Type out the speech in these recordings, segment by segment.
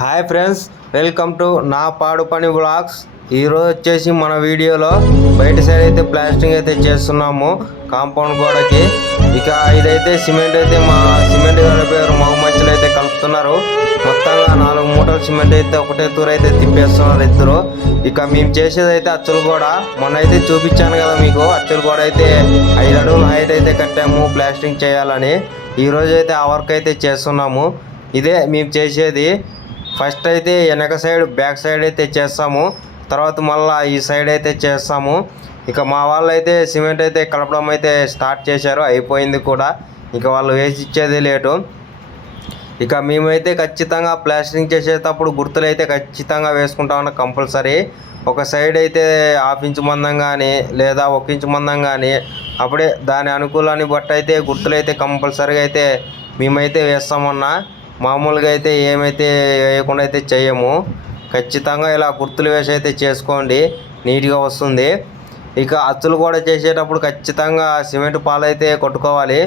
Hi friends welcome to నా పాడు పని బ్లాగ్స్ ఈరోజు వచ్చేసి మన వీడియోలో బయట సైడ్ అయితే ప్లాస్టింగ్ అయితే చేస్తున్నాము కాంపౌండ్ గోడకి. ఇక ఇదైతే సిమెంట్ అయితే మా సిమెంట్ కలిపారు మగ మధ్యలో అయితే కలుపుతున్నారు. మొత్తంగా నాలుగు మూటలు సిమెంట్ అయితే ఒకటే తూరు అయితే తిప్పేస్తున్నారు ఇద్దరు. ఇక మేము చేసేది అయితే అచ్చులు గోడ మొన్న అయితే చూపించాను కదా మీకు అచ్చులు కూడా అయితే ఐదు అడుగులు హైట్ అయితే కట్టాము ప్లాస్టింగ్ చేయాలని. ఈ అయితే ఆ వర్క్ అయితే చేస్తున్నాము. ఇదే మేము చేసేది. ఫస్ట్ అయితే వెనక సైడ్ బ్యాక్ సైడ్ అయితే చేస్తాము. తర్వాత మళ్ళీ ఈ సైడ్ అయితే చేస్తాము. ఇక మా వాళ్ళు అయితే సిమెంట్ అయితే కలపడం అయితే స్టార్ట్ చేశారు అయిపోయింది కూడా. ఇక వాళ్ళు వేసి ఇచ్చేది లేటు ఇక మేమైతే ఖచ్చితంగా ప్లాస్టరింగ్ చేసేటప్పుడు గుర్తులు అయితే ఖచ్చితంగా వేసుకుంటామన్న కంపల్సరీ. ఒక సైడ్ అయితే హాఫ్ ఇంచ్ మందం కానీ లేదా ఒక ఇంచ్ మందం కానీ అప్పుడే దాని అనుకూలాన్ని బట్టి అయితే గుర్తులు అయితే కంపల్సరీగా అయితే మేమైతే వేస్తామన్నా. మామూలుగా అయితే ఏమైతే వేయకుండా అయితే చేయము. ఖచ్చితంగా ఇలా గుర్తులు వేసి అయితే చేసుకోండి. నీట్గా వస్తుంది. ఇక అచ్చులు కూడా చేసేటప్పుడు ఖచ్చితంగా సిమెంట్ పాలైతే కొట్టుకోవాలి.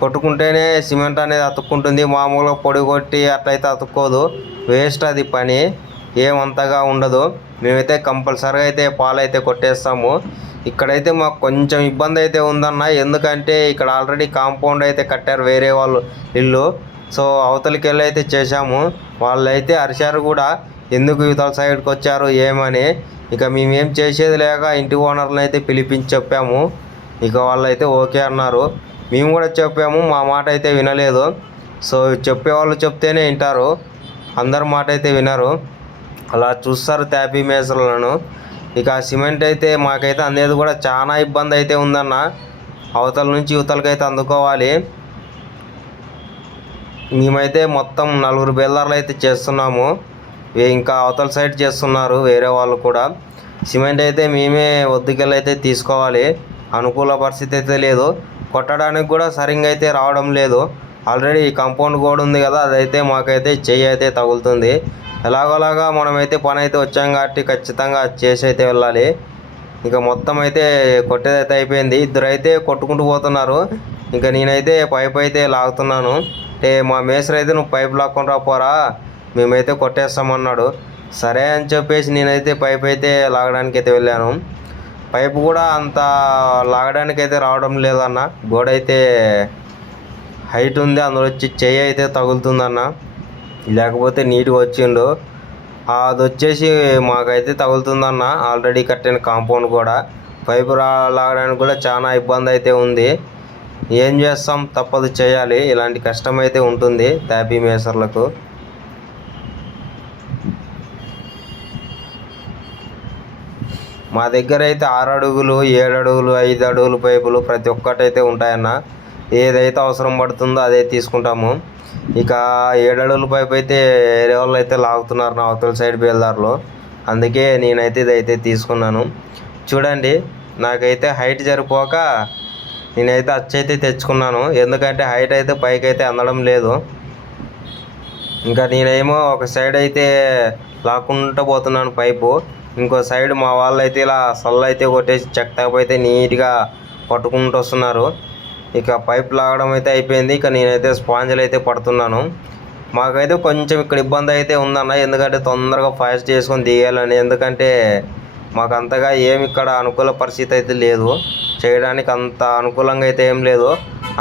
కొట్టుకుంటేనే సిమెంట్ అనేది అతుక్కుంటుంది. మామూలుగా పొడి కొట్టి అట్లయితే అతుక్కోదు. వేస్ట్ అది పని. ఏమంతగా ఉండదు. మేమైతే కంపల్సరీగా అయితే పాలైతే కొట్టేస్తాము. ఇక్కడైతే మాకు కొంచెం ఇబ్బంది అయితే ఉందన్న. ఎందుకంటే ఇక్కడ ఆల్రెడీ కాంపౌండ్ అయితే కట్టారు వేరే వాళ్ళు ఇల్లు. సో అవతలికి వెళ్ళి అయితే చేశాము. వాళ్ళైతే అరిచారు కూడా. ఎందుకు ఇవతల సైడ్కి వచ్చారు ఏమని? ఇక మేమేం చేసేది లేక ఇంటి ఓనర్ని అయితే పిలిపించి చెప్పాము. ఇక వాళ్ళైతే ఓకే అన్నారు. మేము కూడా చెప్పాము మా మాట అయితే వినలేదు. సో చెప్పేవాళ్ళు చెప్తేనే వింటారు. అందరి మాట అయితే వినరు. అలా చూస్తారు తాపీ మేసలను ఇక ఆ సిమెంట్ అయితే మాకైతే అందేది కూడా చాలా ఇబ్బంది అయితే ఉందన్న. అవతల నుంచి యువతలకైతే అందుకోవాలి. మేమైతే మొత్తం నలుగురు బెల్లర్లు అయితే చేస్తున్నాము. ఇంకా అవతల సైడ్ చేస్తున్నారు వేరే వాళ్ళు కూడా. సిమెంట్ అయితే మేమే ఒద్దుకెళ్ళి అయితే తీసుకోవాలి. అనుకూల పరిస్థితి అయితే లేదు. కొట్టడానికి కూడా సరిగ్గా అయితే రావడం లేదు. ఆల్రెడీ కాంపౌండ్ గోడ ఉంది కదా అదైతే మాకైతే చెయ్యి అయితే తగులుతుంది. ఎలాగోలాగా మనమైతే పని అయితే వచ్చాం కాబట్టి ఖచ్చితంగా చేసి అయితే వెళ్ళాలి. ఇక మొత్తం అయితే కొట్టేదైతే అయిపోయింది. ఇద్దరు అయితే కొట్టుకుంటూ పోతున్నారు. ఇంకా నేనైతే పైప్ అయితే లాగుతున్నాను. అంటే మా మేస్త్రి అయితే నువ్వు పైప్ లాక్కొని రాపోరా మేమైతే కొట్టేస్తామన్నాడు. సరే అని చెప్పేసి నేనైతే పైప్ అయితే లాగడానికి అయితే వెళ్ళాను. పైపు కూడా అంత లాగడానికి అయితే రావడం లేదన్న. గోడ అయితే హైట్ ఉంది అందులో వచ్చి చెయ్యి అయితే తగులుతుందన్న. లేకపోతే నీట్గా వచ్చిండు. అది వచ్చేసి మాకైతే తగులుతుందన్న. ఆల్రెడీ కట్టిన కాంపౌండ్ కూడా. పైపు రా లాగడానికి కూడా చాలా ఇబ్బంది అయితే ఉంది. ఏం చేస్తాం? తప్పదు చేయాలి. ఇలాంటి కష్టం అయితే ఉంటుంది తాపీ మేసర్లకు. మా దగ్గర అయితే ఆరు అడుగులు ఏడు అడుగులు ఐదు అడుగులు పైపులు ప్రతి ఒక్కటి అయితే ఉంటాయన్న. ఏదైతే అవసరం పడుతుందో అదే తీసుకుంటాము. ఇక ఏడు అడుగుల పైపు అయితే వేరే వాళ్ళు అయితే లాగుతున్నారు నా అవతల సైడ్ బేల్దార్లో. అందుకే నేనైతే ఇదైతే తీసుకున్నాను. చూడండి నాకైతే హైట్ సరిపోక నేనైతే అచ్చైతే తెచ్చుకున్నాను. ఎందుకంటే హైట్ అయితే పైకి అయితే అందడం లేదు. ఇంకా నేనేమో ఒక సైడ్ అయితే లాక్కుంటూ పోతున్నాను పైపు. ఇంకో సైడ్ మా వాళ్ళు అయితే ఇలా సల్ల అయితే కొట్టేసి చెక్ టాప్ అయితే నీట్గా పట్టుకుంటూ వస్తున్నారు. ఇక పైప్ లాగడం అయితే అయిపోయింది. ఇక నేనైతే స్పాంజలు అయితే పడుతున్నాను. మాకైతే కొంచెం ఇక్కడ ఇబ్బంది అయితే ఉందన్న. ఎందుకంటే తొందరగా ఫాస్ట్ చేసుకొని దిగాలని. ఎందుకంటే మాకు అంతగా ఏమి ఇక్కడ అనుకూల పరిస్థితి అయితే లేదు. చేయడానికి అంత అనుకూలంగా అయితే ఏం లేదు.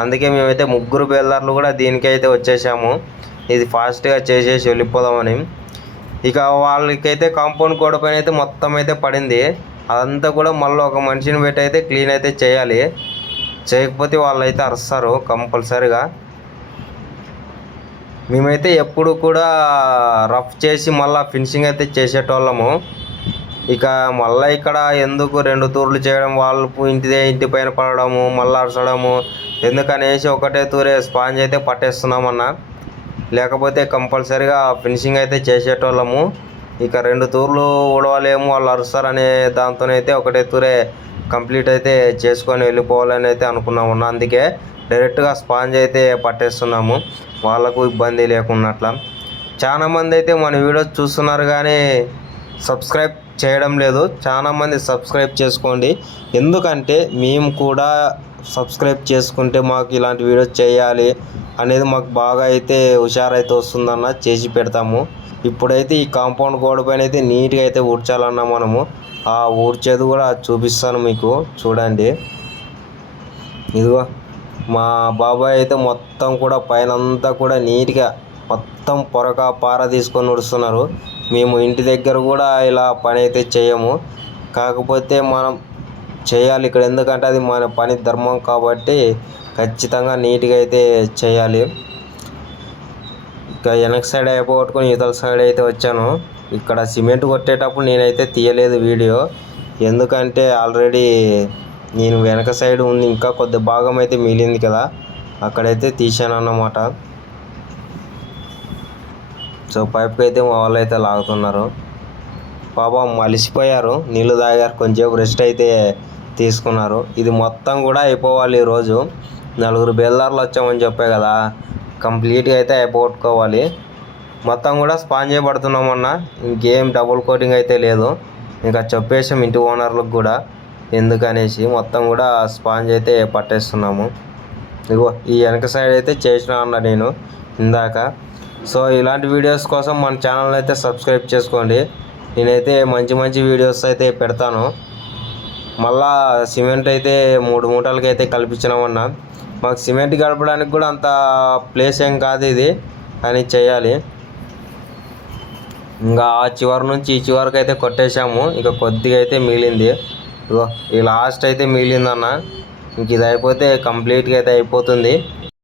అందుకే మేమైతే ముగ్గురు బేల్దార్లు కూడా దీనికైతే వచ్చేసాము. ఇది ఫాస్ట్గా చేసేసి వెళ్ళిపోదామని. ఇక వాళ్ళకైతే కాంపౌండ్ గోడ పైన అయితే మొత్తం అయితే పడింది. అదంతా కూడా మళ్ళీ ఒక మనిషిని పెట్టి అయితే క్లీన్ అయితే చేయాలి. చేయకపోతే వాళ్ళు అయితే అరుస్తారు కంపల్సరీగా. మేమైతే ఎప్పుడు కూడా రఫ్ చేసి మళ్ళీ ఫినిషింగ్ అయితే చేసేటోళ్ళము. ఇక మళ్ళీ ఇక్కడ ఎందుకు రెండు తూర్లు చేయడం? వాళ్ళు ఇంటిదే ఇంటి పైన పడడము మళ్ళీ అరచడము ఎందుకనేసి ఒకటే తూరే స్పాంజ్ అయితే పట్టేస్తున్నామన్నా. లేకపోతే కంపల్సరీగా ఫినిషింగ్ అయితే చేసేటోళ్ళము. ఇక రెండు తూర్లు ఊడవలేము వాళ్ళు అరుస్తారనే దాంతోనైతే ఒకటే తూరే కంప్లీట్ అయితే చేసుకొని వెళ్ళిపోవాలని అయితే అనుకున్నాము అందుకే డైరెక్ట్గా స్పాంజ్ అయితే పట్టేస్తున్నాము వాళ్ళకు ఇబ్బంది లేకున్నట్ల. చాలామంది అయితే మన వీడియో చూస్తున్నారు కానీ సబ్స్క్రైబ్ చేయడం లేదు. చాలామంది సబ్స్క్రైబ్ చేసుకోండి. ఎందుకంటే మేము కూడా సబ్స్క్రైబ్ చేసుకుంటే మాకు ఇలాంటి వీడియోస్ చేయాలి అనేది మాకు బాగా అయితే హుషారైతే వస్తుందన్న చేసి పెడతాము. ఇప్పుడైతే ఈ కాంపౌండ్ గోడ పైన అయితే నీట్గా అయితే ఊడ్చాలన్నా మనము. ఆ ఊడ్చేది కూడా చూపిస్తాను మీకు. చూడండి. ఇదిగో మా బాబాయ్ అయితే మొత్తం కూడా పైన అంతా కూడా నీట్గా మొత్తం పొరక పార తీసుకొని నడుస్తున్నారు. మేము ఇంటి దగ్గర కూడా ఇలా పని అయితే చేయము. కాకపోతే మనం చేయాలి ఇక్కడ. ఎందుకంటే అది మన పని ధర్మం కాబట్టి ఖచ్చితంగా నీట్గా అయితే చేయాలి. ఇక వెనక సైడ్ అయిపోగొట్టుకొని ఇతర సైడ్ అయితే వచ్చాను. ఇక్కడ సిమెంట్ కొట్టేటప్పుడు నేనైతే తీయలేదు వీడియో. ఎందుకంటే ఆల్రెడీ నేను వెనక సైడ్ ఉంది. ఇంకా కొద్ది భాగం అయితే మిగిలింది కదా. అక్కడైతే తీసాను అన్నమాట సో పైప్కి అయితే మా వాళ్ళు అయితే లాగుతున్నారు. పాపం మలిసిపోయారు నీళ్ళు తాగారు. కొంచెం రెస్ట్ అయితే తీసుకున్నారు. ఇది మొత్తం కూడా అయిపోవాలి ఈరోజు. నలుగురు బేల్దార్లు వచ్చామని చెప్పే కదా. కంప్లీట్గా అయితే అయిపోగొట్టుకోవాలి. మొత్తం కూడా స్పాన్ చేయబడుతున్నామన్న. ఇంకేం డబుల్ కోటింగ్ అయితే లేదు. ఇంకా చెప్పేసాం ఇంటి ఓనర్లకు కూడా. ఎందుకనేసి మొత్తం కూడా స్పాంజ్ అయితే పట్టేస్తున్నాము. ఇగో ఈ వెనక సైడ్ అయితే చేసిన అన్న నేను. ఇందాక సో ఇలాంటి వీడియోస్ కోసం మన ఛానల్ అయితే సబ్స్క్రైబ్ చేసుకోండి. నేనైతే మంచి మంచి వీడియోస్ అయితే పెడతాను. మళ్ళా సిమెంట్ అయితే మూడు మూటలకి అయితే కల్పించినామన్నా. మాకు సిమెంట్ గడపడానికి కూడా అంత ప్లేస్ ఏం కాదు ఇది అని చేయాలి. ఇంకా ఆ చివరి నుంచి ఈ చివరికి అయితే కొట్టేశాము. ఇంకా కొద్దిగా అయితే మిగిలింది. ఇగో ఈ లాస్ట్ అయితే మిగిలిందన్న. ఇంక ఇది అయిపోతే కంప్లీట్గా అయితే అయిపోతుంది.